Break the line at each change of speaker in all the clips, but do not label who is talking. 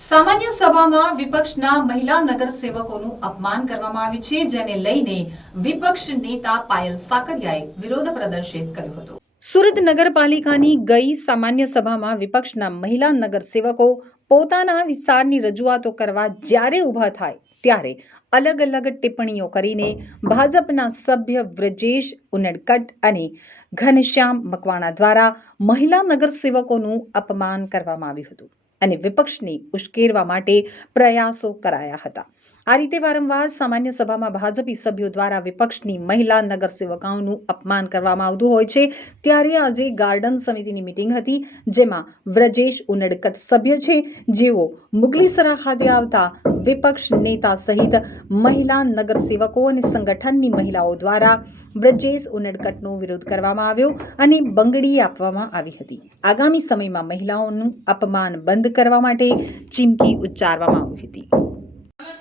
સામાન્ય સભામાં વિપક્ષના મહિલા નગરસેવકોનું અપમાન કરવામાં આવ્યું છે, જેને લઈને વિપક્ષ નેતા પાયલ સાકરિયાએ વિરોધ પ્રદર્શિત કર્યો હતો. સુરત નગરપાલિકાની ગઈ સામાન્ય સભામાં વિપક્ષના મહિલા નગરસેવકો પોતાના વિસ્તારની રજૂઆતો કરવા જ્યારે ઊભા થાય, ત્યારે અલગ અલગ ટિપ્પણીઓ કરીને ભાજપના સભ્ય વ્રજેશ ઉનડકટ અને ઘનશ્યામ મકવાણા દ્વારા મહિલા નગરસેવકોનું અપમાન કરવામાં આવ્યું હતું. અને વિપક્ષને ઉશ્કેરવા માટે પ્રયાસો કરાયા હતા. આ રીતે વારંવાર સામાન્ય સભામાં ભાજપી સભ્યો દ્વારા વિપક્ષની મહિલા નગરસેવકાઓનું અપમાન કરવામાં આવતું હોય છે. ત્યારે આજે ગાર્ડન સમિતિની મિટિંગ હતી, જેમાં વ્રજેશ ઉનડકટ સભ્ય છે. જેઓ મુગલીસરા ખાતે આવતા વિપક્ષ નેતા સહિત મહિલા નગરસેવકો અને સંગઠનની મહિલાઓ દ્વારા વ્રજેશ ઉનડકટનો વિરોધ કરવામાં આવ્યો અને બંગડી આપવામાં આવી હતી. આગામી સમયમાં મહિલાઓનું અપમાન બંધ કરવા માટે ચીમકી ઉચ્ચારવામાં આવી હતી.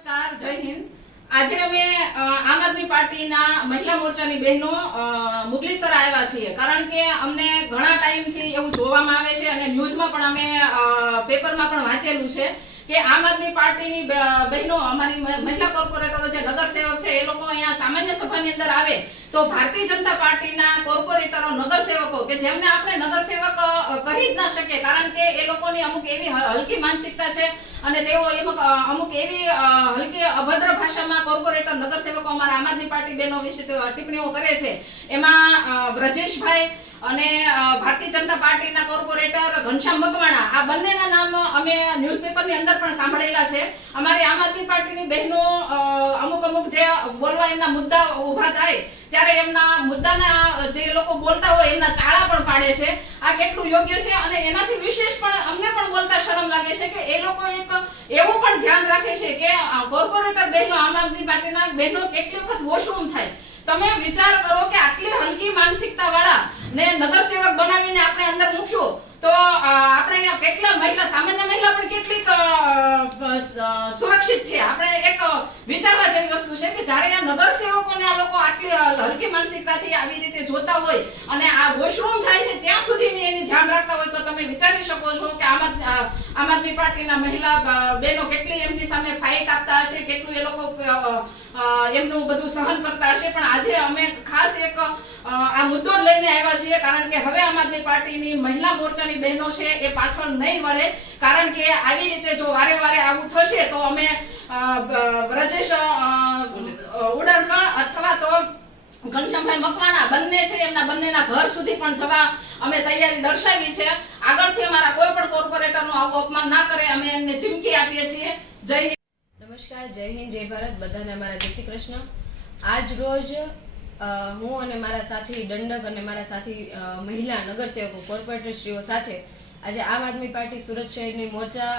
નમસ્કાર, જય હિન્દ. આજે અમે આમ આદમી પાર્ટીના મહિલા મોરચાની બહેનો મુગલીસર આવ્યા છીએ. કારણ કે અમને ઘણા ટાઈમથી એવું જોવામાં આવે છે અને ન્યૂઝમાં પણ અમે પેપરમાં પણ વાંચેલું છે. કે આમ આદમી પાર્ટીની બહેનો, અમારી મહિલા કોર્પોરેટરો જે નગરસેવક છે, એ લોકો અહીંયા સામાન્ય સભાની અંદર આવે તો ભારતીય જનતા પાર્ટીના કોર્પોરેટરો નગરસેવકો કે જેમને આપણે નગરસેવક સેવક કહી જ ના શકીએ, કારણ કે એ લોકોની અમુક એવી હલકી માનસિકતા છે અને તેઓ અમુક એવી હલકી અભદ્ર ભાષામાં કોર્પોરેટર નગરસેવકો અમારા આમ આદમી પાર્ટી બહેનો વિશે ટિપ્પણીઓ કરે છે. એમાં વ્રજેશભાઈ અને ભારતીય જનતા પાર્ટીના કોર્પોરેટર ઘનશ્યામ મકવાણા, આ બંનેના નામ અમે ન્યૂઝપેપરની અંદર પણ સાંભળેલા છે. અમારી આમ આદમી પાર્ટીની બહેનો અમુક અમુક જે બોલવા એમના મુદ્દા ઊભા થાય, ત્યારે એમના મુદ્દાના જે લોકો બોલતા હોય એમના ચાળા પણ પાડે છે. આ કેટલું યોગ્ય છે અને એનાથી વિશેષ પણ અમને પણ બોલતા શરમ લાગે છે કે એ લોકો એક એવું પણ ધ્યાન રાખે છે કે કોર્પોરેટર બહેનો, આમ આદમી પાર્ટીના બહેનો કેટલી વખત વોશરૂમ થાય. તમે વિચાર કરો કે આટલી હલકી માનસિકતા વાળા ને નગરસેવક બનાવીને આપણે અંદર મૂકશું. તો આપણે અહીંયા કેટલા મહિલા, સામાન્ય મહિલા પણ કેટલીક સુરક્ષિત છે. આપણે એક વિચારવા જેવી વસ્તુ છે કે જ્યારે આ નગરસેવકોને આ લોકો આટલી હલકી માનસિકતાથી આવી રીતે જોતા હોય અને આ વોશરૂમ થાય છે, ત્યાં સુધી એની ધ્યાન રાખતા હોય તો તમે વિચારી શકો છો કે આમ આમ આદમી પાર્ટીના મહિલા બહેનો કેટલી એમની સામે ફાઇટ આપતા હશે, કેટલું એ લોકો એમનું બધું સહન કરતા હશે. પણ આજે અમે ખાસ એક આ મુદ્દો લઈને આવ્યા છીએ, કારણ કે હવે આમ આદમી પાર્ટીની મહિલા મોરચાની બહેનો છે એ પાછળ નહીં મળે કારણ કે આવી રીતે જો વારે વારે આવું થશે તો અમે વ્રજેશ અ, અથવા તો ઘનશ્યામભાઈ મકવાણા બંને છે એમના બંનેના ઘર સુધી પણ જવા અમે તૈયારી દર્શાવી છે. આગળથી અમારા કોઈ પણ કોર્પોરેટરનું આવું અપમાન ના કરે અમે એમને ચીમકી આપીએ છીએ. જય.
નમસ્કાર જય હિન્દ જય ભારત. બધાને અમારા જય શ્રી કૃષ્ણ. આજ રોજ હું અને મારા સાથી દંડક અને મારા સાથી મહિલા નગરસેવકો કોર્પોરેટરશ્રીઓ સાથે આજે આમ આદમી પાર્ટી, સુરત શહેરની મોરચા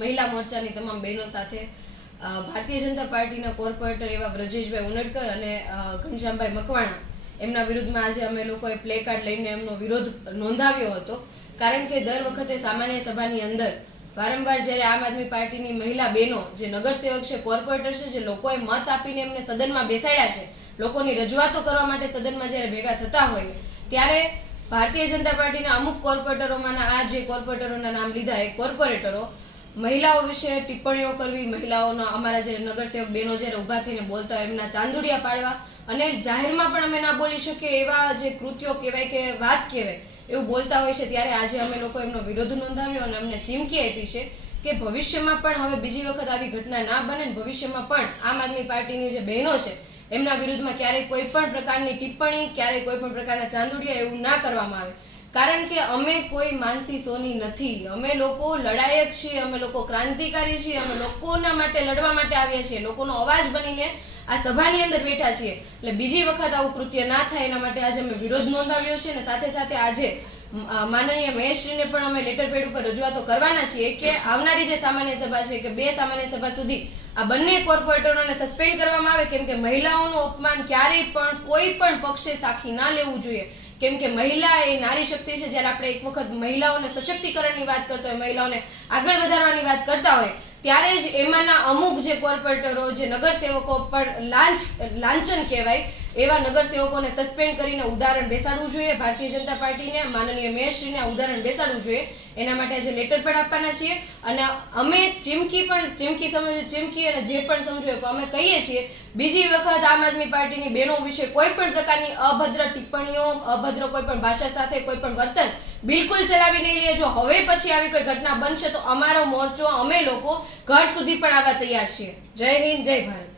મહિલા મોરચાની તમામ બહેનો સાથે ભારતીય જનતા પાર્ટીના કોર્પોરેટર એવા બ્રજેશભાઈ ઉનડકર અને ઘનશ્યામભાઈ મકવાણા, એમના વિરુદ્ધમાં આજે અમે લોકોએ પ્લે કાર્ડ લઈને એમનો વિરોધ નોંધાવ્યો હતો. કારણ કે દર વખતે સામાન્ય સભાની અંદર વારંવાર જ્યારે આમ આદમી પાર્ટીની મહિલા બહેનો, જે નગરસેવક છે, કોર્પોરેટર છે, જે લોકોએ મત આપીને એમને સદનમાં બેસાડ્યા છે લોકોની રજૂઆતો કરવા માટે સદનમાં જ્યારે ભેગા થતા હોય, ત્યારે ભારતીય જનતા પાર્ટીના અમુક કોર્પોરેટરોમાંના આ જે કોર્પોરેટરોના નામ લીધા, એ કોર્પોરેટરો મહિલાઓ વિશે ટિપ્પણીઓ કરવી, મહિલાઓના અમારા જે નગરસેવક બહેનો જ્યારે ઊભા થઈને બોલતા હોય, એમના ચાંદુડિયા પાડવા અને જાહેરમાં પણ અમે ના બોલી શકીએ એવા જે કૃત્યો કહેવાય કે વાત કહેવાય, એવું બોલતા હોય છે, ત્યારે આજે અમે લોકો એમનો વિરોધ નોંધાવ્યો અને અમને ચીમકી આપી છે કે ભવિષ્યમાં પણ હવે બીજી વખત આવી ઘટના ના બને ભવિષ્યમાં પણ આમ આદમી પાર્ટીની જે બહેનો છે એમના વિરુદ્ધમાં ક્યારેય કોઈ પણ પ્રકારની ટિપ્પણી, ક્યારેય કોઈ પણ પ્રકારના ચાંદુડિયા એવું ના કરવામાં આવે. કારણ કે અમે કોઈ માનસી સોની નથી. અમે લોકો લડાયક છીએ, અમે લોકો ક્રાંતિકારી છીએ, અમે લોકોના માટે લડવા માટે આવ્યા છીએ, લોકોનો અવાજ બનીને આ સભાની અંદર બેઠા છીએ. એટલે બીજી વખત આવું કૃત્ય ના થાય એના માટે આજે અમે વિરોધ નોંધાવ્યો છે અને સાથે સાથે આજે માનનીય મહેશજીને પણ અમે લેટર પેડ ઉપર રજૂઆતો કરવાના છીએ કે આવનારી જે સામાન્ય સભા છે કે બે સામાન્ય સભા સુધી આ બંને કોર્પોરેટરોને સસ્પેન્ડ કરવામાં આવે, કેમ કે મહિલાઓનું અપમાન ક્યારેય પણ કોઈ પણ પક્ષે સાખી ના લેવું જોઈએ. કેમ કે મહિલા એ નારી શક્તિ છે, જ્યારે આપણે એક વખત મહિલાઓને સશક્તિકરણની વાત કરતા હોય, મહિલાઓને આગળ વધારવાની વાત કરતા હોય ત્યારે જ એમાંના અમુક જે કોર્પોરેટરો, જે નગરસેવકો પર લાંચ લાંચન કહેવાય, એવા નગરસેવકોને સસ્પેન્ડ કરીને ઉદાહરણ બેસાડવું જોઈએ. ભારતીય જનતા પાર્ટીને, માનનીય મેયરશ્રીને ઉદાહરણ બેસાડવું જોઈએ. એના માટે આજે લેટર પણ આપવાના છીએ. અને અમે ચીમકી પણ, ચીમકી સમજો, ચીમકી અને જે પણ સમજો એ અમે કહીએ છીએ, બીજી વખત આમ આદમી પાર્ટીની બહેનો વિશે કોઈ પણ પ્રકારની અભદ્ર ટિપ્પણીઓ, અભદ્ર કોઈ પણ ભાષા સાથે કોઈ પણ વર્તન બિલકુલ ચલાવી નહીં લઈએ જો હવે પછી આવી કોઈ ઘટના બનશે તો અમારો મોરચો, અમે લોકો ઘર સુધી પણ આવવા તૈયાર છીએ. જય હિન્દ, જય ભારત.